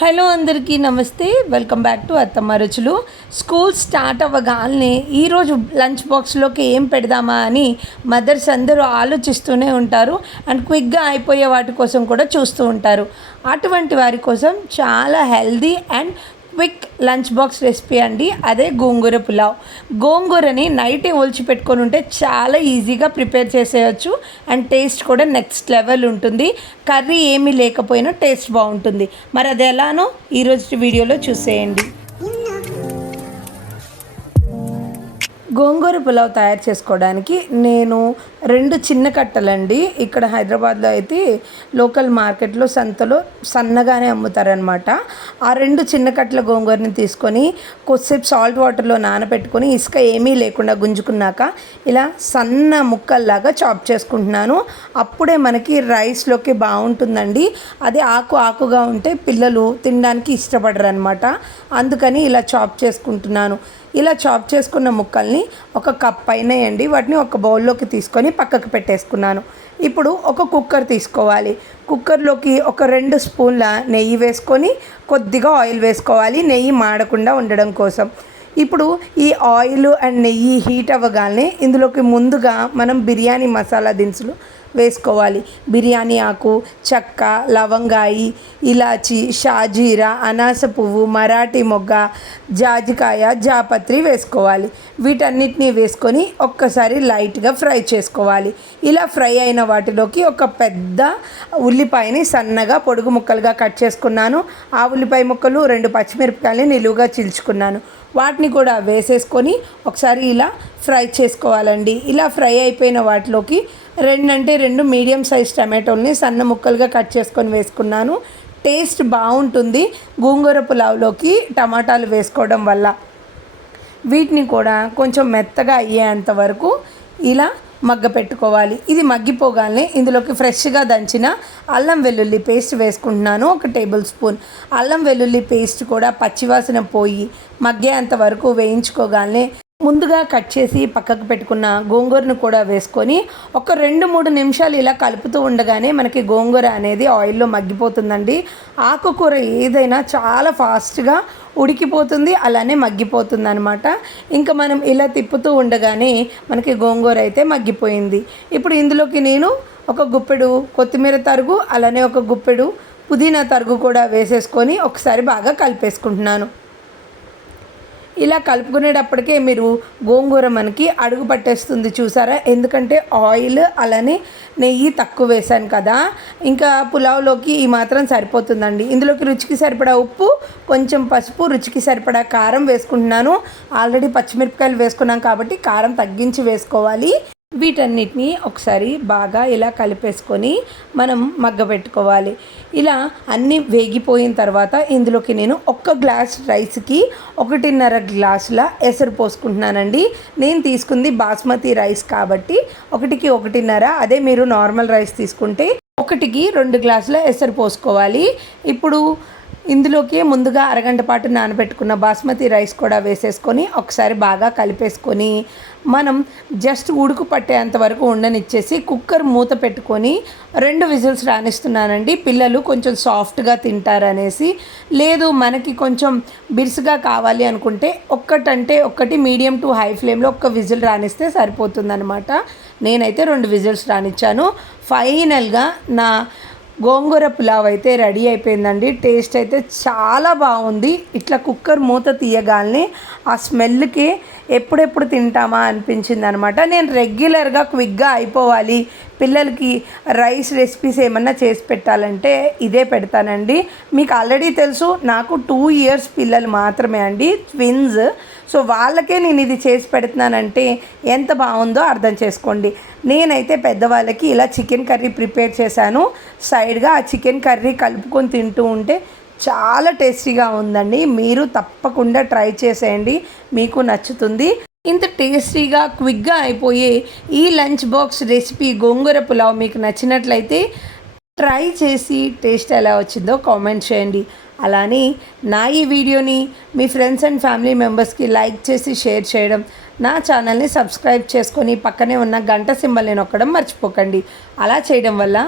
Hello అందరికీ నమస్తే. Welcome back to అత్తమ్మ రుచులు. స్కూల్ స్టార్ట్ అవ్వగానే ఈరోజు లంచ్ బాక్స్లోకి ఏం పెడదామా అని మదర్స్ అందరూ ఆలోచిస్తూనే ఉంటారు. అండ్ క్విక్గా అయిపోయే వాటి కోసం కూడా చూస్తూ ఉంటారు. అటువంటి వారి కోసం చాలా healthy and quick lunch box recipe అండి. అదే గోంగూర పులావ్. గోంగూరని నైటే ఒలిచి పెట్టుకొని ఉంటే చాలా ఈజీగా ప్రిపేర్ చేసేయచ్చు. అండ్ టేస్ట్ కూడా నెక్స్ట్ లెవెల్ ఉంటుంది. కర్రీ ఏమీ లేకపోయినా టేస్ట్ బాగుంటుంది. మరి అది ఎలానో ఈరోజు వీడియోలో చూసేయండి. గోంగూర పులావ్ తయారు చేసుకోవడానికి నేను 2 చిన్న కట్టలండి. ఇక్కడ హైదరాబాద్లో అయితే లోకల్ మార్కెట్లో సంతలో సన్నగానే అమ్ముతారనమాట. ఆ 2 చిన్న కట్టల గోంగూరని తీసుకొని కొద్దిసేపు సాల్ట్ వాటర్లో నానబెట్టుకొని ఇసుక ఏమీ లేకుండా గుంజుకున్నాక ఇలా సన్న ముక్కల్లాగా చాప్ చేసుకుంటున్నాను. అప్పుడే మనకి రైస్లోకి బాగుంటుందండి. అది ఆకుగా ఉంటే పిల్లలు తినడానికి ఇష్టపడరు అనమాట. అందుకని ఇలా చాప్ చేసుకుంటున్నాను. ఇలా చాప్ చేసుకున్న ముక్కల్ని ఒక కప్ అయినాయండి. వాటిని ఒక బౌల్లోకి తీసుకొని పక్కకు పెట్టేసుకున్నాను. ఇప్పుడు ఒక కుక్కర్ తీసుకోవాలి. కుక్కర్లోకి ఒక 2 స్పూన్ల నెయ్యి వేసుకొని కొద్దిగా ఆయిల్ వేసుకోవాలి, నెయ్యి మాడకుండా ఉండడం కోసం. ఇప్పుడు ఈ ఆయిల్ అండ్ నెయ్యి హీట్ అవ్వగానే ఇందులోకి ముందుగా మనం బిర్యానీ మసాలా దినుసులు వేసుకోవాలి. బిర్యానీ ఆకు, చెక్క, లవంగాయి, ఇలాచి, షాజీరా, అనాస పువ్వు, మరాఠీ మొగ్గ, జాజికాయ, జాపత్రి వేసుకోవాలి. వీటన్నిటిని వేసుకొని ఒక్కసారి లైట్గా ఫ్రై చేసుకోవాలి. ఇలా ఫ్రై అయిన వాటిలోకి ఒక పెద్ద ఉల్లిపాయని సన్నగా పొడుగు ముక్కలుగా కట్ చేసుకున్నాను. ఆ ఉల్లిపాయ ముక్కలు 2 పచ్చిమిరపకాయలని నిలువుగా చీల్చుకున్నాను. వాటిని కూడా వేసేసుకొని ఒకసారి ఇలా ఫ్రై చేసుకోవాలండి. ఇలా ఫ్రై అయిపోయిన వాటిలోకి 2 మీడియం సైజ్ టమాటోల్ని సన్న ముక్కలుగా కట్ చేసుకొని వేసుకున్నాను. టేస్ట్ బాగుంటుంది గోంగూర పులావ్లోకి టమాటాలు వేసుకోవడం వల్ల. వీటిని కూడా కొంచెం మెత్తగా అయ్యేంత వరకు ఇలా మగ్గ పెట్టుకోవాలి. ఇది మగ్గిపోగానే ఇందులోకి ఫ్రెష్గా దంచిన అల్లం వెల్లుల్లి పేస్ట్ వేసుకుంటున్నాను. 1 టేబుల్ స్పూన్ అల్లం వెల్లుల్లి పేస్ట్ కూడా పచ్చివాసన పోయి మగ్గేంత వరకు వేయించుకోగానే ముందుగా కట్ చేసి పక్కకు పెట్టుకున్న గోంగూరను కూడా వేసుకొని ఒక 2-3 నిమిషాలు ఇలా కలుపుతూ ఉండగానే మనకి గోంగూర అనేది ఆయిల్లో మగ్గిపోతుందండి. ఆకుకూర ఏదైనా చాలా ఫాస్ట్గా ఉడికిపోతుంది, అలానే మగ్గిపోతుంది అనమాట. ఇంకా మనం ఇలా తిప్పుతూ ఉండగానే మనకి గోంగూర అయితే మగ్గిపోయింది. ఇప్పుడు ఇందులోకి నేను ఒక గుప్పెడు కొత్తిమీర తరుగు, అలానే ఒక గుప్పెడు పుదీనా తరుగు కూడా వేసేసుకొని ఒకసారి బాగా కలిపేసుకుంటున్నాను. ఇలా కలుపుకునేటప్పటికే మీరు గోంగూర మనకి అడుగు పట్టేస్తుంది చూసారా, ఎందుకంటే ఆయిల్ అలానే నెయ్యి తక్కువ వేసాను కదా. ఇంకా పులావ్లోకి ఈ మాత్రం సరిపోతుందండి. ఇందులోకి రుచికి సరిపడా ఉప్పు, కొంచెం పసుపు, రుచికి సరిపడా కారం వేసుకుంటున్నాను. ఆల్రెడీ పచ్చిమిరపకాయలు వేసుకున్నాం కాబట్టి కారం తగ్గించి వేసుకోవాలి. వీటన్నిటిని ఒకసారి బాగా ఇలా కలిపేసుకొని మనం మగ్గబెట్టుకోవాలి. ఇలా అన్నీ వేగిపోయిన తర్వాత ఇందులోకి నేను 1 గ్లాస్ రైస్కి 1.5 గ్లాసుల ఎసరు పోసుకుంటున్నానండి. నేను తీసుకుంది బాస్మతి రైస్ కాబట్టి 1కి 1.5, అదే మీరు నార్మల్ రైస్ తీసుకుంటే 1కి 2 గ్లాసుల ఎసరు పోసుకోవాలి. ఇప్పుడు ఇందులోకి ముందుగా అరగంట పాటు నానబెట్టుకున్న బాస్మతి రైస్ కూడా వేసేసుకొని ఒకసారి బాగా కలిపేసుకొని మనం జస్ట్ ఉడుకు పట్టేంత వరకు ఉండనిచ్చేసి కుక్కర్ మూత పెట్టుకొని 2 విజిల్స్ రానిస్తున్నానండి. పిల్లలు కొంచెం సాఫ్ట్గా తింటారనేసి. లేదు మనకి కొంచెం బిర్సుగా కావాలి అనుకుంటే ఒకటి మీడియం టు హై ఫ్లేమ్లో 1 విజిల్ రానిస్తే సరిపోతుందనమాట. నేనైతే 2 విజిల్స్ రానిచ్చాను. ఫైనల్గా నా గోంగూర పులావ్ అయితే రెడీ అయిపోయిందండి. టేస్ట్ అయితే చాలా బాగుంది. ఇట్లా కుక్కర్ మూత తీయగానే ఆ స్మెల్కి ఎప్పుడెప్పుడు తింటామా అనిపించింది అనమాట. నేను రెగ్యులర్గా క్విక్గా అయిపోవాలి, పిల్లలకి రైస్ రెసిపీస్ ఏమన్నా చేసి పెట్టాలంటే ఇదే పెడతానండి. మీకు ఆల్రెడీ తెలుసు నాకు 2 ఇయర్స్ పిల్లలు మాత్రమే అండి, ట్విన్స్. సో వాళ్ళకే నేను ఇది చేసి పెడుతున్నానంటే ఎంత బాగుందో అర్థం చేసుకోండి. నేనైతే పెద్దవాళ్ళకి ఇలా చికెన్ కర్రీ ప్రిపేర్ చేశాను. సైడ్గా ఆ చికెన్ కర్రీ కలుపుకొని తింటూ ఉంటే చాలా టేస్టీగా ఉందండి. మీరు తప్పకుండా ట్రై చేసేయండి, మీకు నచ్చుతుంది. ఇంత టేస్టీగా క్విక్గా అయిపోయే ఈ లంచ్ బాక్స్ రెసిపీ గోంగూర పులావ్ మీకు నచ్చినట్లయితే ట్రై చేసి టేస్ట్ ఎలా వచ్చిందో కామెంట్ చేయండి. అలానే నా ఈ వీడియోని మీ ఫ్రెండ్స్ అండ్ ఫ్యామిలీ మెంబర్స్కి లైక్ చేసి షేర్ చేయడం, నా ఛానల్ని సబ్స్క్రైబ్ చేసుకొని పక్కనే ఉన్న గంట సింబల్ని నొక్కడం మర్చిపోకండి. అలా చేయడం వల్ల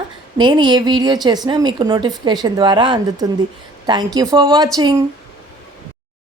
నేను ఏ వీడియో చేసినా మీకు నోటిఫికేషన్ ద్వారా అందుతుంది. Thank you for watching.